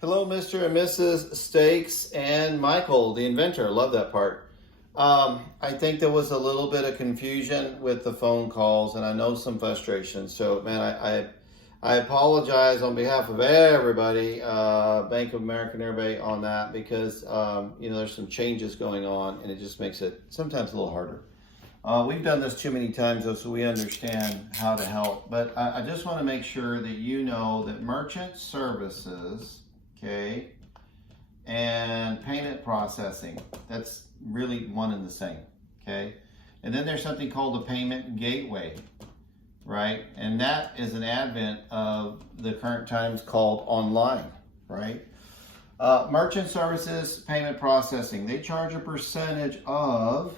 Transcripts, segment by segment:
Hello, Mr. and Mrs. Stakes and Michael, the inventor. Love that part. I think there was a little bit of confusion with the phone calls, and I know some frustration. So, man, I apologize on behalf of everybody, Bank of America and everybody on that, because there's some changes going on, and it just makes it sometimes a little harder. We've done this too many times, though, so we understand how to help. But I just want to make sure that you know that merchant services, okay, and payment processing, that's really one and the same, okay? And then there's something called the payment gateway, right? And that is an advent of the current times called online, right? Merchant services, payment processing, they charge a percentage of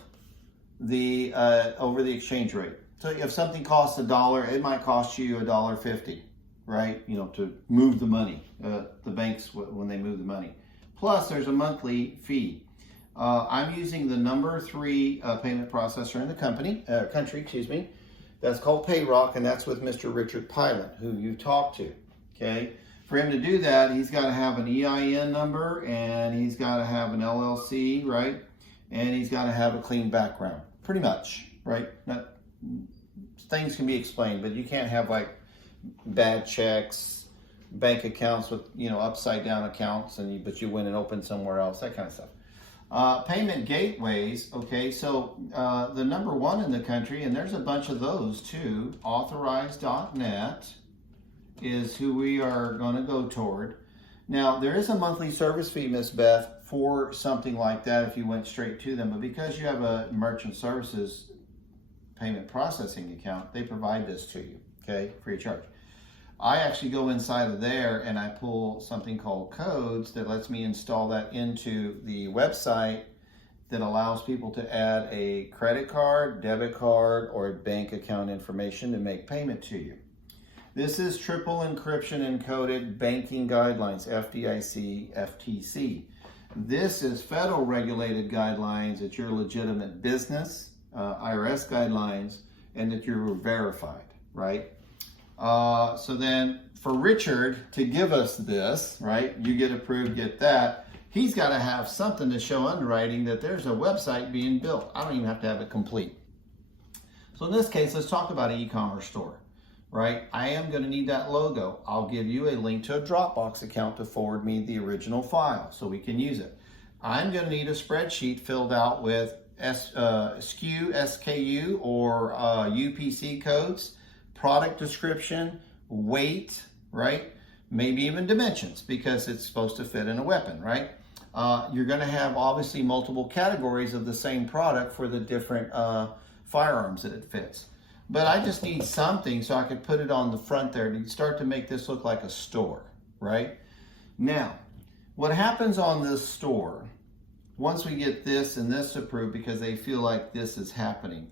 the over the exchange rate. So if something costs $1, it might cost you $1.50, right? To move the money, the banks when they move the money. Plus, there's a monthly fee. I'm using the number 3 payment processor in the country, That's called PayRock, and that's with Mr. Richard Pilot, who you talked to. Okay. For him to do that, he's got to have an EIN number, and he's got to have an LLC, right? And he's got to have a clean background, pretty much, right? Things can be explained, but you can't have like bad checks, bank accounts with upside down accounts, but you went and opened somewhere else, that kind of stuff. Payment gateways, okay, so the number 1 in the country, and there's a bunch of those too, Authorize.net is who we are going to go toward. Now, there is a monthly service fee, Miss Beth, for something like that if you went straight to them, but because you have a merchant services payment processing account, they provide this to you, okay, free of charge. I actually go inside of there and I pull something called codes that lets me install that into the website that allows people to add a credit card, debit card, or bank account information to make payment to you. This is triple encryption encoded banking guidelines, FDIC, FTC. This is federal regulated guidelines that you're a legitimate business, IRS guidelines, and that you're verified, right? So then for Richard to give us this, right, you get approved, get that, he's got to have something to show underwriting that there's a website being built. I don't even have to have it complete. So in this case, let's talk about an e-commerce store, right? I am going to need that logo. I'll give you a link to a Dropbox account to forward me the original file so we can use it. I'm going to need a spreadsheet filled out with SKU, SKU, or UPC codes, product description, weight, right? Maybe even dimensions, because it's supposed to fit in a weapon, right? You're going to have obviously multiple categories of the same product for the different firearms that it fits. But I just need something so I could put it on the front there to start to make this look like a store, right? Now, what happens on this store, once we get this and this approved because they feel like this is happening,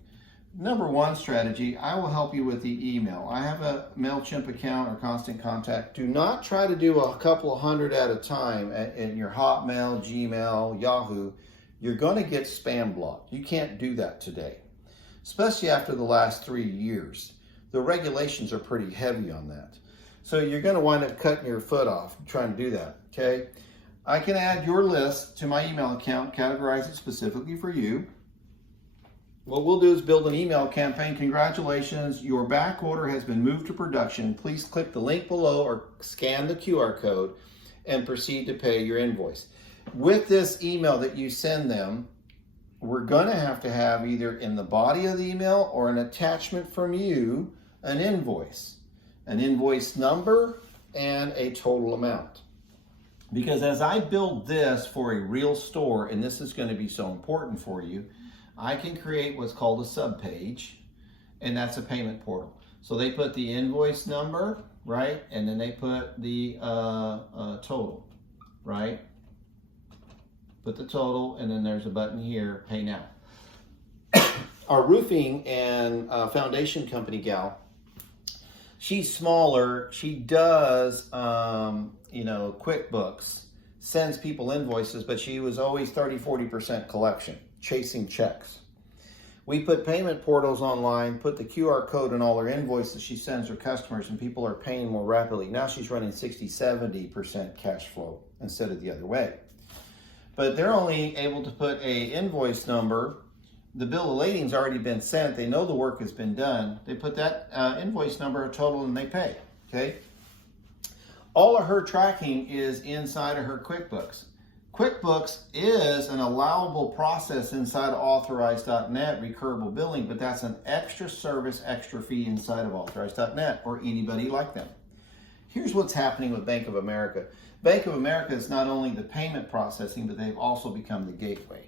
number 1 strategy, I will help you with the email. I have a MailChimp account or Constant Contact. Do not try to do a couple of hundred at a time in your Hotmail, Gmail, Yahoo. You're going to get spam blocked. You can't do that today, especially after the last 3 years. The regulations are pretty heavy on that. So you're going to wind up cutting your foot off trying to do that, okay? I can add your list to my email account, categorize it specifically for you. What we'll do is build an email campaign. Congratulations, your back order has been moved to production. Please click the link below or scan the QR code and proceed to pay your invoice. With this email that you send them, we're going to have either in the body of the email or an attachment from you, an invoice number, and a total amount. Because as I build this for a real store, and this is going to be so important for you, I can create what's called a subpage, and that's a payment portal. So they put the invoice number, right? And then they put the total, right? Put the total, and then there's a button here, pay now. Our roofing and foundation company gal, she's smaller. She does, QuickBooks, sends people invoices, but she was always 30-40% collection, chasing checks. We put payment portals online, put the QR code in all her invoices she sends her customers, and people are paying more rapidly. Now she's running 60-70% cash flow instead of the other way. But they're only able to put a invoice number. The bill of lading's already been sent. They know the work has been done. They put that invoice number, a total, and they pay, okay? All of her tracking is inside of her QuickBooks. QuickBooks is an allowable process inside of Authorize.net, recurable billing, but that's an extra service, extra fee inside of Authorize.net or anybody like them. Here's what's happening with Bank of America. Bank of America is not only the payment processing, but they've also become the gateway.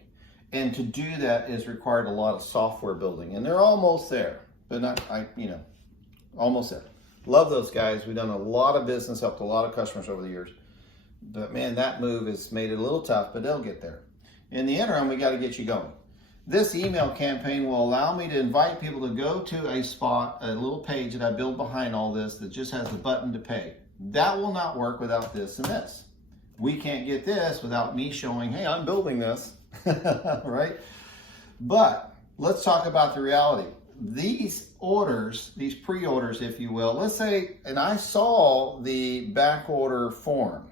And to do that is required a lot of software building, and they're almost there, but not, almost there. Love those guys. We've done a lot of business, helped a lot of customers over the years. But man, that move has made it a little tough, but they'll get there. In the interim, we got to get you going. This email campaign will allow me to invite people to go to a spot, a little page that I build behind all this that just has a button to pay. That will not work without this and this. We can't get this without me showing, hey, I'm building this, right? But let's talk about the reality. These orders, these pre-orders, if you will, let's say, and I saw the back order form.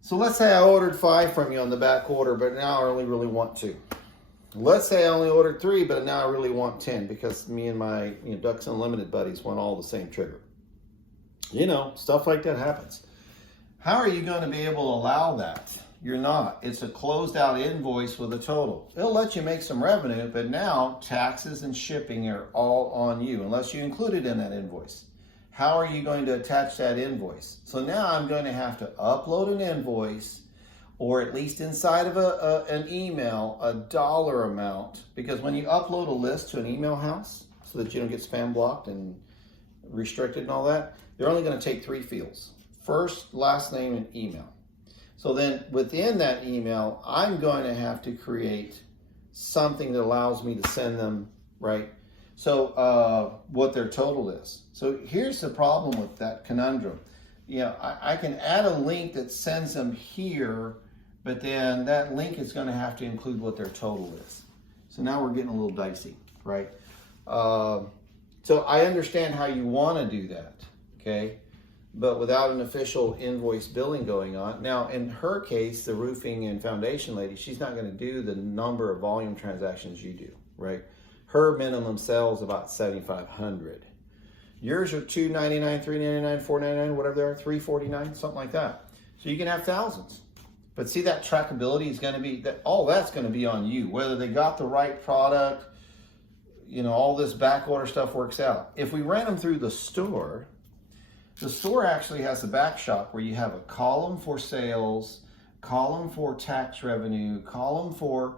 So let's say I ordered 5 from you on the back order, but now I only really want 2. Let's say I only ordered 3, but now I really want 10 because me and my Ducks Unlimited buddies want all the same trigger. Stuff like that happens. How are you going to be able to allow that? You're not. It's a closed out invoice with a total. It'll let you make some revenue, but now taxes and shipping are all on you unless you include it in that invoice. How are you going to attach that invoice? So now I'm going to have to upload an invoice, or at least inside of an email, a dollar amount, because when you upload a list to an email house so that you don't get spam blocked and restricted and all that, they're only going to take 3 fields: first, last name, and email. So then within that email, I'm going to have to create something that allows me to send them, right? So what their total is. So here's the problem with that conundrum. I can add a link that sends them here, but then that link is going to have to include what their total is. So now we're getting a little dicey, right? So I understand how you want to do that, okay? But without an official invoice billing going on. Now, in her case, the roofing and foundation lady, she's not going to do the number of volume transactions you do, right? Her minimum sale is about 7,500. Yours are $299, $399, $499, whatever they are, $349, something like that. So you can have thousands. But see, that trackability is going to be, all that's going to be on you. Whether they got the right product, all this back order stuff works out. If we ran them through the store actually has a back shop where you have a column for sales, column for tax revenue, column for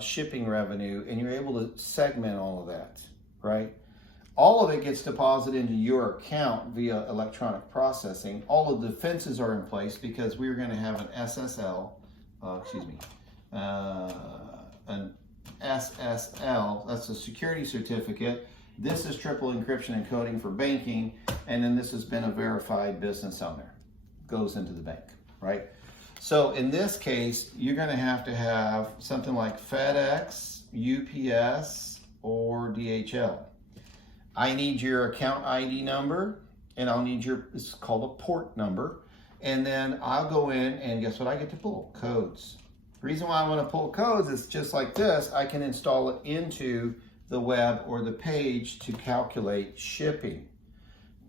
shipping revenue, and you're able to segment all of that, right? All of it gets deposited into your account via electronic processing. All of the defenses are in place because we're going to have an SSL, an SSL, that's a security certificate. This is triple encryption and coding for banking, and then this has been a verified business owner. Goes into the bank, right? So in this case, you're going to have something like FedEx, UPS, or DHL. I need your account ID number, and I'll need it's called a port number. And then I'll go in, and guess what I get to pull? Codes. The reason why I want to pull codes is just like this. I can install it into the web or the page to calculate shipping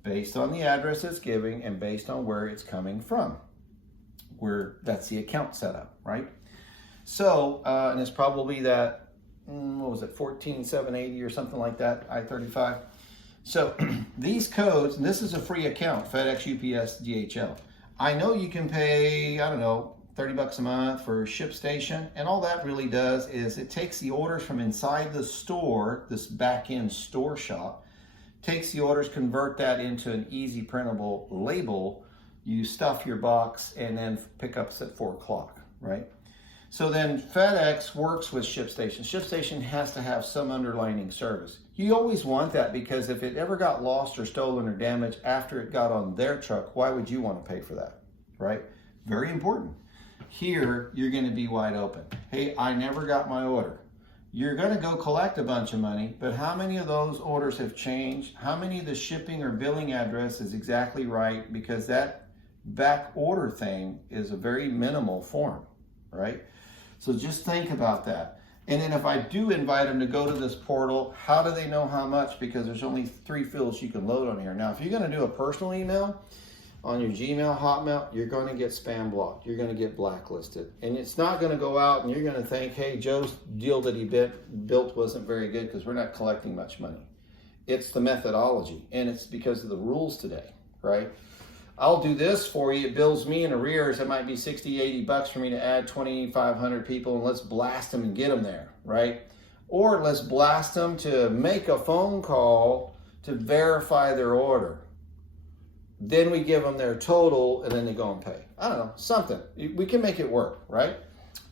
based on the address it's giving and based on where it's coming from. That's the account setup, right? So, and it's probably that, 14780 or something like that, I-35. So these codes, and this is a free account, FedEx, UPS, DHL. I know you can pay, $30 a month for ShipStation, and all that really does is it takes the orders from inside the store, this back-end store shop, takes the orders, convert that into an easy printable label. You stuff your box and then pickups at 4 o'clock, right? So then FedEx works with ShipStation. ShipStation has to have some underlining service. You always want that because if it ever got lost or stolen or damaged after it got on their truck, why would you want to pay for that, right? Very important. Here, you're going to be wide open. Hey, I never got my order. you're going to go collect a bunch of money, but how many of those orders have changed? How many of the shipping or billing address is exactly right? Because that back order thing is a very minimal form, right? So just think about that. And then if I do invite them to go to this portal, how do they know how much? Because there's only 3 fields you can load on here. Now, if you're going to do a personal email on your Gmail, Hotmail, you're going to get spam blocked. You're going to get blacklisted. And it's not going to go out and you're going to think, hey, Joe's deal that he built wasn't very good because we're not collecting much money. It's the methodology, and it's because of the rules today, right? I'll do this for you. It bills me in arrears. It might be 60, 80 bucks for me to add 2,500 people, and let's blast them and get them there, right? Or let's blast them to make a phone call to verify their order. Then we give them their total, and then they go and pay. I don't know, something. We can make it work, right?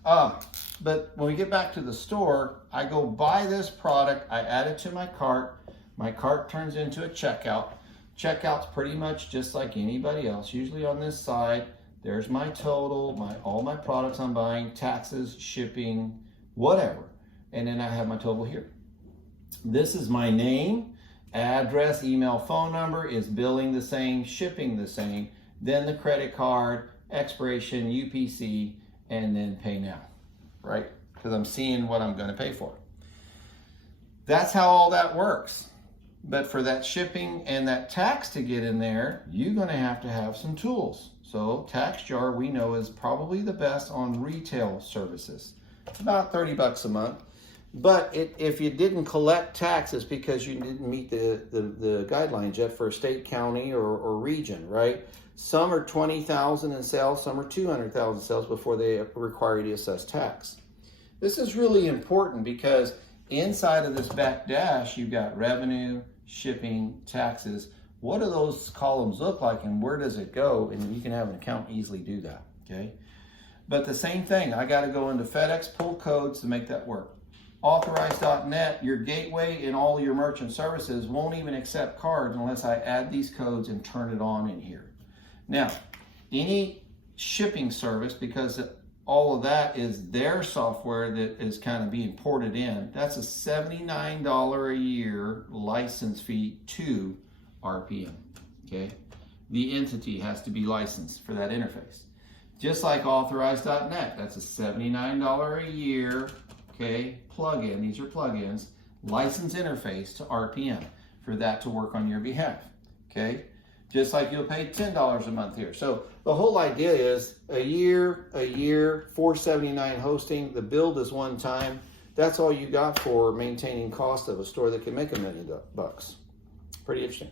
But when we get back to the store, I go buy this product. I add it to my cart. My cart turns into a checkout. Checkout's pretty much just like anybody else. Usually on this side, there's my total, all my products I'm buying, taxes, shipping, whatever. And then I have my total here. This is my name, address, email, phone number. Is billing the same, shipping the same, then the credit card, expiration, UPC, and then pay now, right? Because I'm seeing what I'm going to pay for. That's how all that works. But for that shipping and that tax to get in there, you're going to have some tools. So TaxJar, we know, is probably the best on retail services. It's about 30 bucks a month. But if you didn't collect taxes because you didn't meet the guidelines yet for a state, county, or region, right? Some are 20,000 in sales, some are 200,000 sales before they require you to assess tax. This is really important because inside of this back dash, you've got revenue, shipping, taxes. What do those columns look like and where does it go? And you can have an account easily do that, okay? But the same thing, I got to go into FedEx, pull codes to make that work. Authorize.net, your gateway and all your merchant services won't even accept cards unless I add these codes and turn it on in here. Now, any shipping service, because all of that is their software that is kind of being ported in, that's a $79 a year license fee to RPM, okay? The entity has to be licensed for that interface. Just like Authorize.net, that's a $79 a year, okay, plugin. These are plugins, license interface to RPM for that to work on your behalf, okay? Just like you'll pay $10 a month here. So the whole idea is a year, $479 hosting. The build is one time. That's all you got for maintaining cost of a store that can make $1 million bucks. Pretty interesting.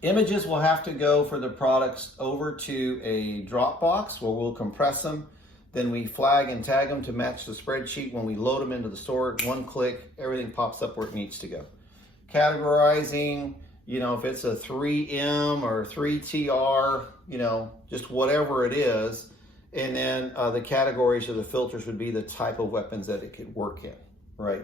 Images will have to go for the products over to a Dropbox where we'll compress them. Then we flag and tag them to match the spreadsheet. When we load them into the store, one click, everything pops up where it needs to go. Categorizing, you know, if it's a 3M or 3TR, you know, just whatever it is. And then the categories or the filters would be the type of weapons that it could work in, right?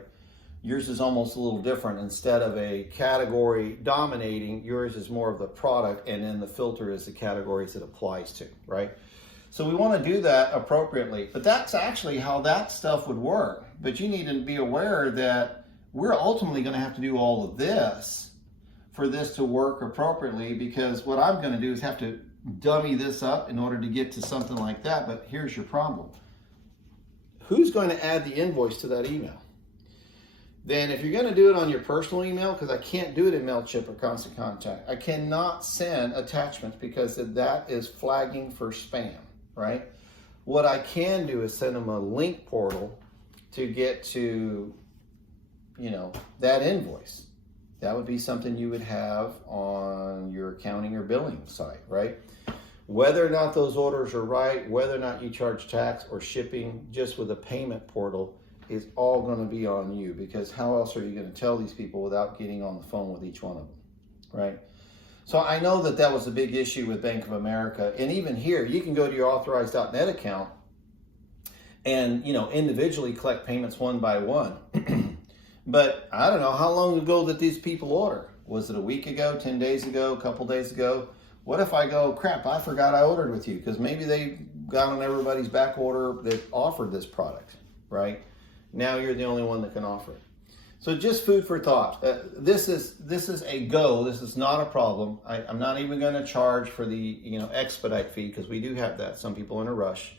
Yours is almost a little different. Instead of a category dominating, yours is more of the product, and then the filter is the categories it applies to, right? So we want to do that appropriately. But that's actually how that stuff would work. But you need to be aware that we're ultimately going to have to do all of this for this to work appropriately, because what I'm going to do is have to dummy this up in order to get to something like that. But here's your problem. Who's going to add the invoice to that email? Then if you're going to do it on your personal email, because I can't do it in MailChimp or Constant Contact, I cannot send attachments because that is flagging for spam, right? What I can do is send them a link portal to get to, you know, that invoice. That would be something you would have on your accounting or billing site, right? Whether or not those orders are right, whether or not you charge tax or shipping, just with a payment portal, is all going to be on you, because how else are you going to tell these people without getting on the phone with each one of them, right? So I know that was a big issue with Bank of America. And even here, you can go to your Authorize.net account and, you know, individually collect payments one by one. But I don't know how long ago that these people order. Was it a week ago, 10 days ago, a couple days ago? What if I go, crap, I forgot I ordered with you? Because maybe they got on everybody's back order that offered this product, right? Now you're the only one that can offer it. So just food for thought. This is a go. This is not a problem. I'm not even going to charge for the expedite fee, because we do have that. Some people are in a rush.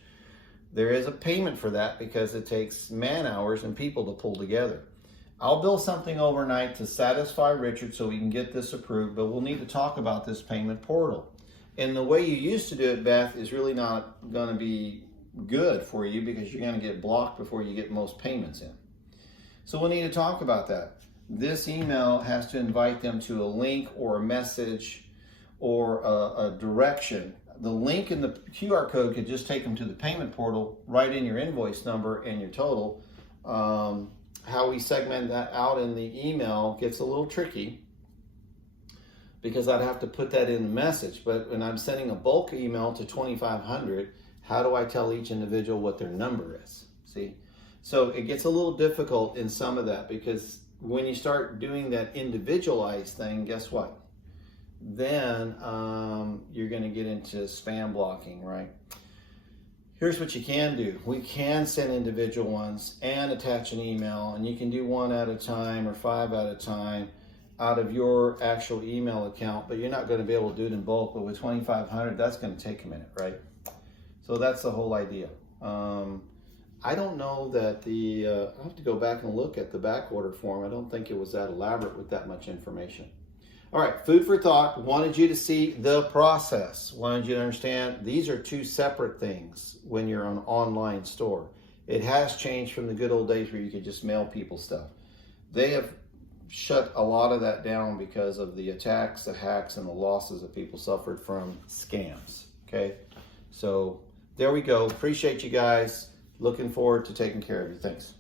There is a payment for that because it takes man hours and people to pull together. I'll build something overnight to satisfy Richard so we can get this approved, but we'll need to talk about this payment portal. And the way you used to do it, Beth, is really not going to be good for you, because you're going to get blocked before you get most payments in. So we'll need to talk about that. This email has to invite them to a link or a message or a direction. The link in the QR code could just take them to the payment portal, write in your invoice number and your total. How we segment that out in the email gets a little tricky, because I'd have to put that in the message. But when I'm sending a bulk email to 2,500, how do I tell each individual what their number is? See? So it gets a little difficult in some of that, because when you start doing that individualized thing, guess what? Then you're going to get into spam blocking, right? Here's what you can do. We can send individual ones and attach an email, and you can do 1 at a time or 5 at a time out of your actual email account, but you're not going to be able to do it in bulk. But with 2,500, that's going to take a minute, right? So that's the whole idea. I don't know that I'll have to go back and look at the back order form. I don't think it was that elaborate with that much information. All right, food for thought. Wanted you to see the process. Wanted you to understand these are two separate things when you're an online store. It has changed from the good old days where you could just mail people stuff. They have shut a lot of that down because of the attacks, the hacks, and the losses that people suffered from scams. Okay, so there we go. Appreciate you guys. Looking forward to taking care of you. Thanks.